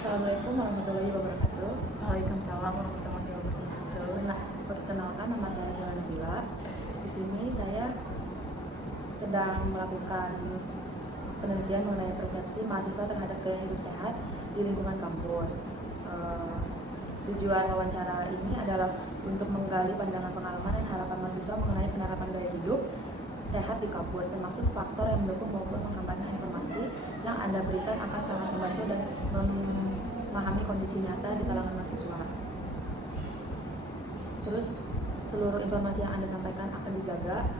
Assalamualaikum warahmatullahi wabarakatuh. Waalaikumsalam warahmatullahi wabarakatuh. Nah, perkenalkan nama saya Sheila Nabila. Di sini saya sedang melakukan penelitian mengenai persepsi mahasiswa terhadap gaya hidup sehat di lingkungan kampus. Tujuan wawancara ini adalah untuk menggali pandangan pengalaman dan harapan mahasiswa mengenai penerapan gaya hidup sehat di kampus, termasuk faktor yang mendukung maupun menghambatkan informasi yang Anda berikan akan sangat membantu dan memahami kondisi nyata di kalangan mahasiswa. Terus seluruh informasi yang Anda sampaikan akan dijaga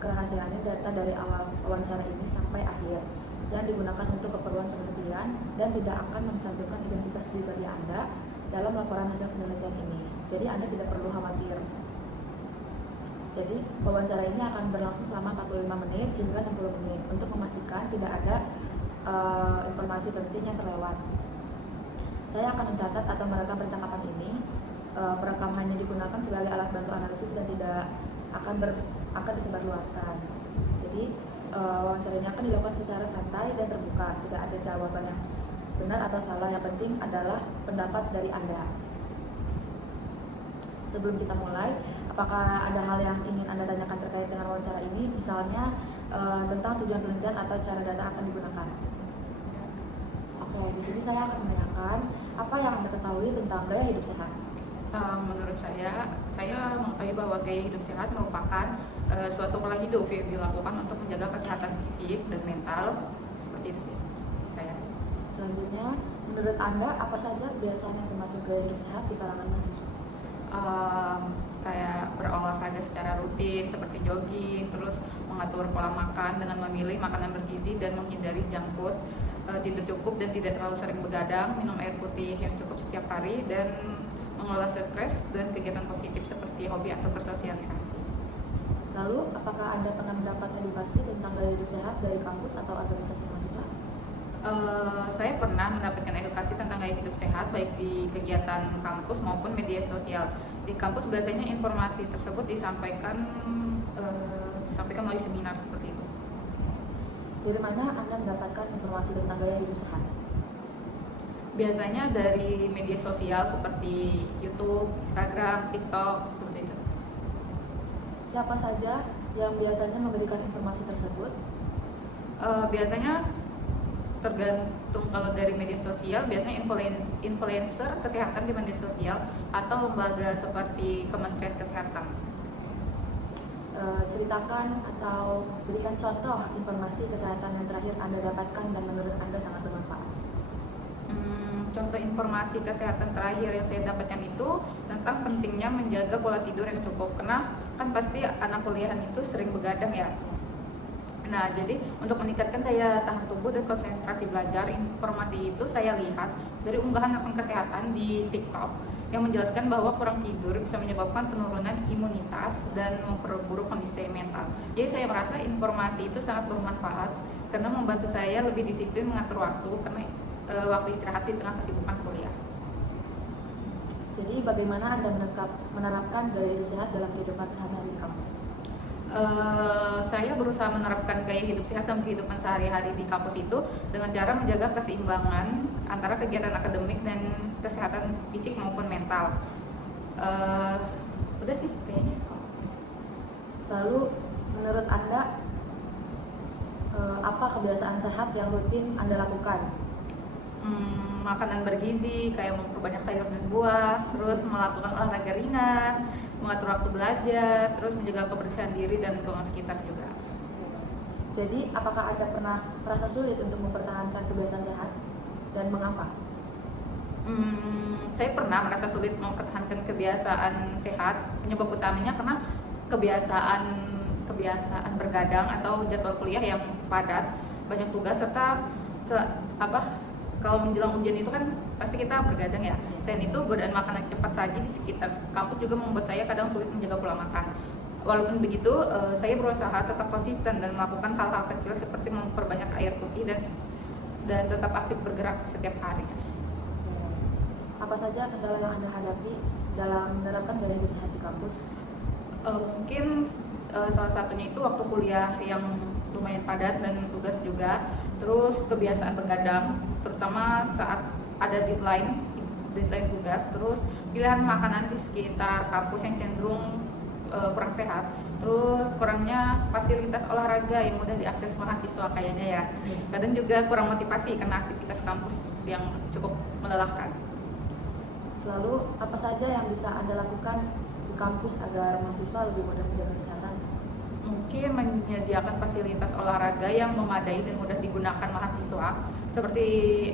kerahasiaannya data dari awal wawancara ini sampai akhir, yang digunakan untuk keperluan penelitian dan tidak akan mencantumkan identitas pribadi Anda dalam laporan hasil penelitian ini. Jadi Anda tidak perlu khawatir. Jadi wawancara ini akan berlangsung selama 45 menit hingga 60 menit untuk memastikan tidak ada informasi penting yang terlewat. Saya akan mencatat atau merekam percakapan ini. Perekam hanya digunakan sebagai alat bantu analisis dan tidak akan disebarluaskan. Jadi wawancara ini akan dilakukan secara santai dan terbuka. Tidak ada jawaban yang benar atau salah. Yang penting adalah pendapat dari Anda. Sebelum kita mulai, apakah ada hal yang ingin Anda tanyakan terkait dengan wawancara ini? Misalnya tentang tujuan penelitian atau cara data akan digunakan. Oke, di sini saya akan menanyakan apa yang Anda ketahui tentang gaya hidup sehat. Menurut saya mengetahui bahwa gaya hidup sehat merupakan suatu pola hidup yang dilakukan untuk menjaga kesehatan fisik dan mental. Seperti itu sih saya. Selanjutnya, menurut Anda apa saja biasanya termasuk gaya hidup sehat di kalangan mahasiswa? Kayak berolahraga secara rutin seperti jogging, terus mengatur pola makan dengan memilih makanan bergizi dan menghindari junk food, tidur cukup dan tidak terlalu sering begadang, minum air putih yang cukup setiap hari, dan mengelola stres dan kegiatan positif seperti hobi atau bersosialisasi. Lalu, apakah Anda pernah mendapat edukasi tentang gaya hidup sehat dari kampus atau organisasi mahasiswa? Saya pernah mendapatkan edukasi tentang gaya hidup sehat baik di kegiatan kampus maupun media sosial. Di kampus biasanya informasi tersebut disampaikan melalui seminar seperti itu. Dari mana Anda mendapatkan informasi tentang gaya hidup sehat? Biasanya dari media sosial seperti YouTube, Instagram, TikTok, seperti itu. Siapa saja yang biasanya memberikan informasi tersebut? Biasanya tergantung, kalau dari media sosial biasanya influencer kesehatan di media sosial atau lembaga seperti Kementerian Kesehatan. Ceritakan atau berikan contoh informasi kesehatan yang terakhir Anda dapatkan dan menurut Anda sangat bermanfaat. Contoh informasi kesehatan terakhir yang saya dapatkan itu tentang pentingnya menjaga pola tidur yang cukup, karena kan pasti anak kuliahan itu sering begadang ya. Nah, jadi untuk meningkatkan daya tahan tubuh dan konsentrasi belajar, informasi itu saya lihat dari unggahan akun kesehatan di TikTok yang menjelaskan bahwa kurang tidur bisa menyebabkan penurunan imunitas dan memperburuk kondisi mental. Jadi saya merasa informasi itu sangat bermanfaat karena membantu saya lebih disiplin mengatur waktu karena waktu istirahat di tengah kesibukan kuliah. Jadi bagaimana Anda menerapkan gaya hidup sehat dalam kehidupan sehari-hari di kampus? Saya berusaha menerapkan gaya hidup sehat dalam kehidupan sehari-hari di kampus itu dengan cara menjaga keseimbangan antara kegiatan akademik dan kesehatan fisik maupun mental. Udah sih kayaknya. Lalu menurut Anda apa kebiasaan sehat yang rutin Anda lakukan? Makanan bergizi, kayak memperbanyak sayur dan buah, terus melakukan olahraga ringan, mengatur waktu belajar, terus menjaga kebersihan diri dan lingkungan sekitar juga. Jadi, apakah Anda pernah merasa sulit untuk mempertahankan kebiasaan sehat dan mengapa? Saya pernah merasa sulit mempertahankan kebiasaan sehat. Penyebab utamanya karena kebiasaan bergadang atau jadwal kuliah yang padat, banyak tugas, serta kalau menjelang ujian itu kan pasti kita bergadang ya. Selain itu, godaan makanan cepat saji di sekitar kampus juga membuat saya kadang sulit menjaga pola makan. Walaupun begitu, saya berusaha tetap konsisten dan melakukan hal-hal kecil seperti memperbanyak air putih dan tetap aktif bergerak setiap hari. Apa saja kendala yang Anda hadapi dalam menerapkan gaya hidup sehat di kampus? Mungkin salah satunya itu waktu kuliah yang lumayan padat dan tugas juga, terus kebiasaan begadang terutama saat ada deadline tugas, terus pilihan makanan di sekitar kampus yang cenderung kurang sehat, terus kurangnya fasilitas olahraga yang mudah diakses mahasiswa kayaknya ya. Kadang juga kurang motivasi karena aktivitas kampus yang cukup melelahkan. Selalu apa saja yang bisa Anda lakukan di kampus agar mahasiswa lebih mudah menjaga kesehatan? Mungkin menyediakan fasilitas olahraga yang memadai dan mudah digunakan mahasiswa, seperti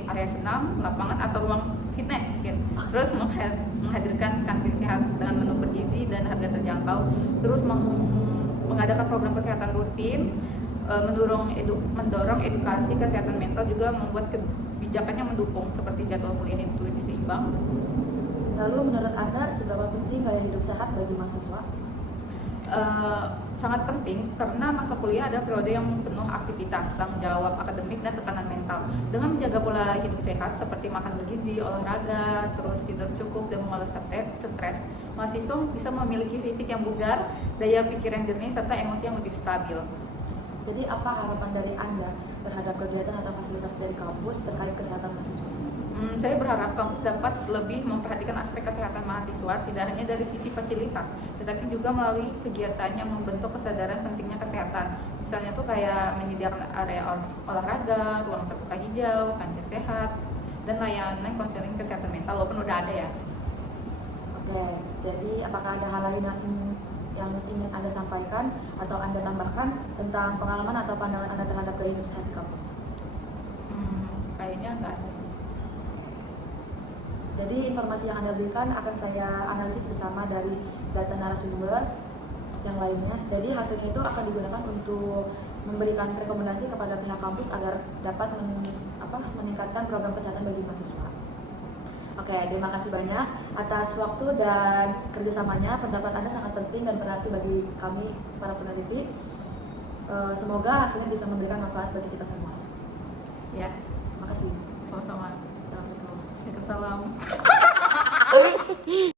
area senam, lapangan, atau ruang fitness mungkin. Terus menghadirkan kantin sehat dengan menu bergizi dan harga terjangkau. Terus mengadakan program kesehatan rutin, mendorong edukasi kesehatan mental, juga membuat kebijakannya mendukung seperti jadwal kuliah yang lebih seimbang. Lalu menurut Anda seberapa penting gaya hidup sehat bagi mahasiswa? Sangat penting karena masa kuliah ada periode yang penuh aktivitas, tanggung jawab akademik, dan tekanan mental. Dengan menjaga pola hidup sehat seperti makan bergizi, olahraga, terus tidur cukup, dan mengolah stres, mahasiswa bisa memiliki fisik yang bugar, daya pikir yang jernih, serta emosi yang lebih stabil. Jadi apa harapan dari Anda terhadap kegiatan atau fasilitas dari kampus terkait kesehatan mahasiswa? Saya berharap kampus dapat lebih memperhatikan aspek kesehatan mahasiswa, tidak hanya dari sisi fasilitas, tetapi juga melalui kegiatannya membentuk kesadaran pentingnya kesehatan. Misalnya tuh kayak menyediakan area olahraga, ruang terbuka hijau, kantin sehat, dan layanan konseling kesehatan mental, walaupun udah ada ya. Oke, jadi apakah ada hal lain yang ingin Anda sampaikan atau Anda tambahkan tentang pengalaman atau pandangan Anda terhadap gaya hidup sehat di kampus? Kayaknya nggak ada sih. Jadi informasi yang Anda berikan akan saya analisis bersama dari data narasumber yang lainnya. Jadi hasilnya itu akan digunakan untuk memberikan rekomendasi kepada pihak kampus agar dapat meningkatkan program kesehatan bagi mahasiswa. Oke, terima kasih banyak atas waktu dan kerjasamanya. Pendapat Anda sangat penting dan berarti bagi kami para peneliti. Semoga hasilnya bisa memberikan manfaat bagi kita semua. Ya, Terima kasih. sama-sama. Assalamualaikum. Waalaikumsalam.